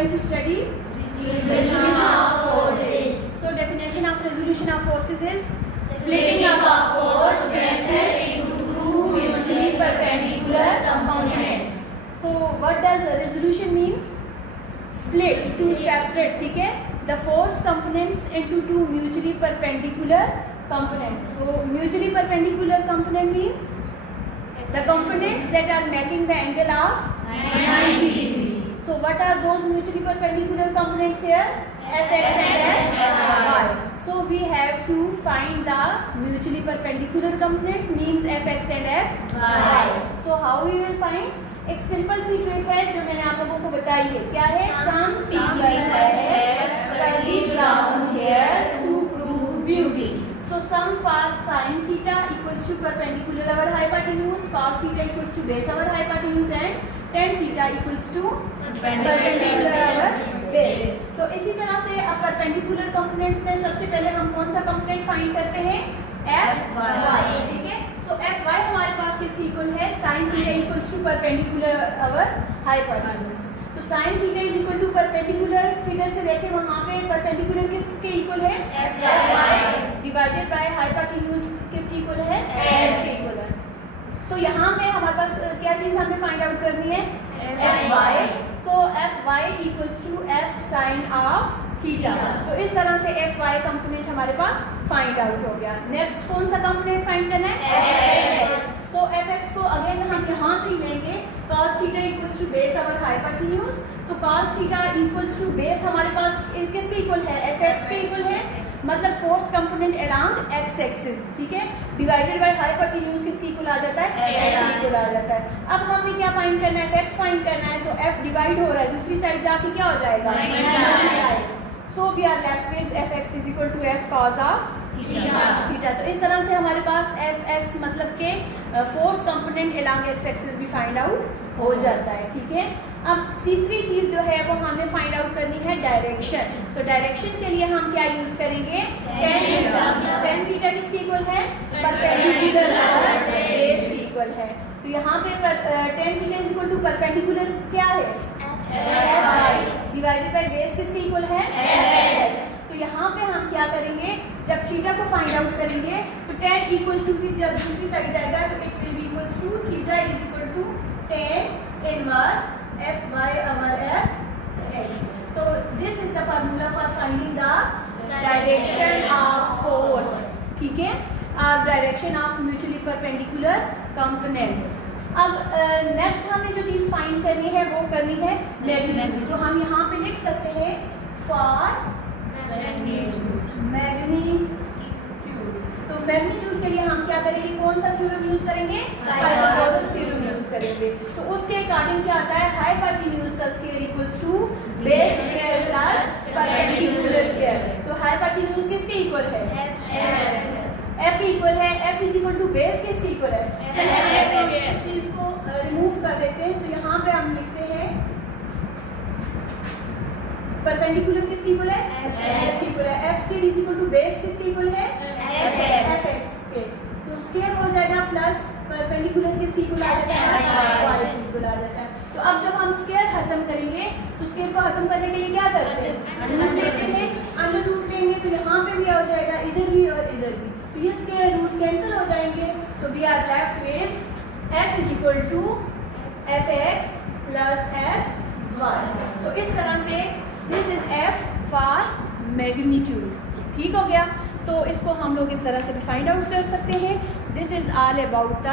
going to study Resolution of forces. So definition of resolution of forces is Splitting up a force vector into two mutually perpendicular components. So what does resolution means? Split, to separate, ठीक है, the force components into two mutually perpendicular component. So mutually perpendicular component means the components that are making the angle of 90 degree. So what are those mutually perpendicular components here? Fx and Fy. So we have to find the mutually perpendicular components means Fx and Fy. So how we will find? एक simple सी trick है जो मैंने आप लोगों को बताई है. क्या है? Some people have curly brown hairs to prove beauty. So sum for sin theta equals to perpendicular our hypotenuse, cos theta equals to base our hypotenuse and tan theta equals to perpendicular our base. तो इसी तरह से अब perpendicular components में सबसे पहले हम कौन सा component find करते हैं? Fy. ठीक है. So Fy हमारे पास किसके इक्वल है? sin theta equals to perpendicular our hypotenuse. तो sin theta is equal to perpendicular, figure से देखें वहाँ पे perpendicular किसके इक्वल है? Fy divided by hypotenuse किसके इक्वल है? F के इक्वल है. तो यहाँ पे हमारे पास क्या चीज़ हमें फाइंड आउट करनी है? Fy. So Fy equals to F sin of theta. तो इस तरह से Fy कंपोनेंट हमारे पास फाइंड आउट हो गया. नेक्स्ट कौन सा कंपोनेंट फाइंड करना है? Fx. सो Fx को अगेन हम यहाँ से ही लेंगे. cos theta equals to base over hypotenuse. तो cos theta equals to base हमारे पास किसके इक्वल है? Fx के इक्वल है. मतलब force component along x axis, ठीक है, डिवाइडेड बाय हाइपोटेन्यूज किसके इक्वल आ जाता है? F इक्वल आ जाता है. अब हमने क्या फाइंड करना है? Fx फाइंड करना है. तो F डिवाइड हो रहा है, दूसरी साइड जाके क्या हो जाएगा? So we are left with Fx is equal to F cos of theta. तो इस तरह से हमारे पास Fx मतलब के force component along x axis भी फाइंड आउट हो जाता है. ठीक है. अब तीसरी चीज जो है वो हमने फाइंड आउट करनी है डायरेक्शन. तो डायरेक्शन के लिए हम क्या यूज करेंगे? tan थीटा किसके इक्वल है? परपेंडिकुलर और बेस के इक्वल है. तो यहाँ पे tan theta is equal to perpendicular क्या है? डिवाइडेड बाय बेस किसके इक्वल है? Fs. तो यहाँ पे हम क्या करेंगे? जब थीटा को फाइंड आउट करेंगे तो tan इक्वल टू की जब दूसरी साइड जाएगा तो it will be equals to theta is equal to tan inverse Fy over Fx. तो this is the formula for finding the direction of force. ठीक है. Direction of mutually perpendicular components. अब next हमें जो चीज़ find करनी है वो करनी है मैग्नीट्यूड. तो हम यहाँ पे लिख सकते हैं फॉर मैग्नीट्यूड. तो मैग्नीट्यूड के लिए हम क्या करेंगे? कौन सा थ्योरम यूज करेंगे? हाइपोटेन्यूज थ्योरम यूज करेंगे. तो उसके अकॉर्डिंग क्या आता है? हाइपोटेन्यूज का square equals to base square plus perpendicular square. तो हाइपोटेन्यूज किसके इक्वल है? F के इक्वल है. F is equal to base किसके इक्वल है? चलिए इस चीज को रिमूव कर देते हैं. तो यहाँ पे हम लिखते हैं परपेंडिकुलर किसके इक्वल है? F के इक्वल है. F square is equal to base किसके इक्वल है? Fx के. तो स्क्वायर हो जाएगा प्लस परपेंडिकुलर किसके इक्वल आ जाता है? Y के इक्वल आ जाता है. तो अब जब हम स्क्वायर खत्म करेंगे तो स्क्वायर को खत्म करने के लिए क्या करते हैं? अंडर लेते हैं. अंडर रूट लेंगे तो यहाँ पे भी हो जाएगा, इधर भी और इधर भी. तो ये स्क्वायर रूट कैंसिल हो जाएंगे. तो we are left with F is equal to Fx plus Fy. तो इस तरह से this is F for magnitude. ठीक हो गया. तो इसको हम लोग इस तरह से भी फाइंड आउट कर सकते हैं. This is all about the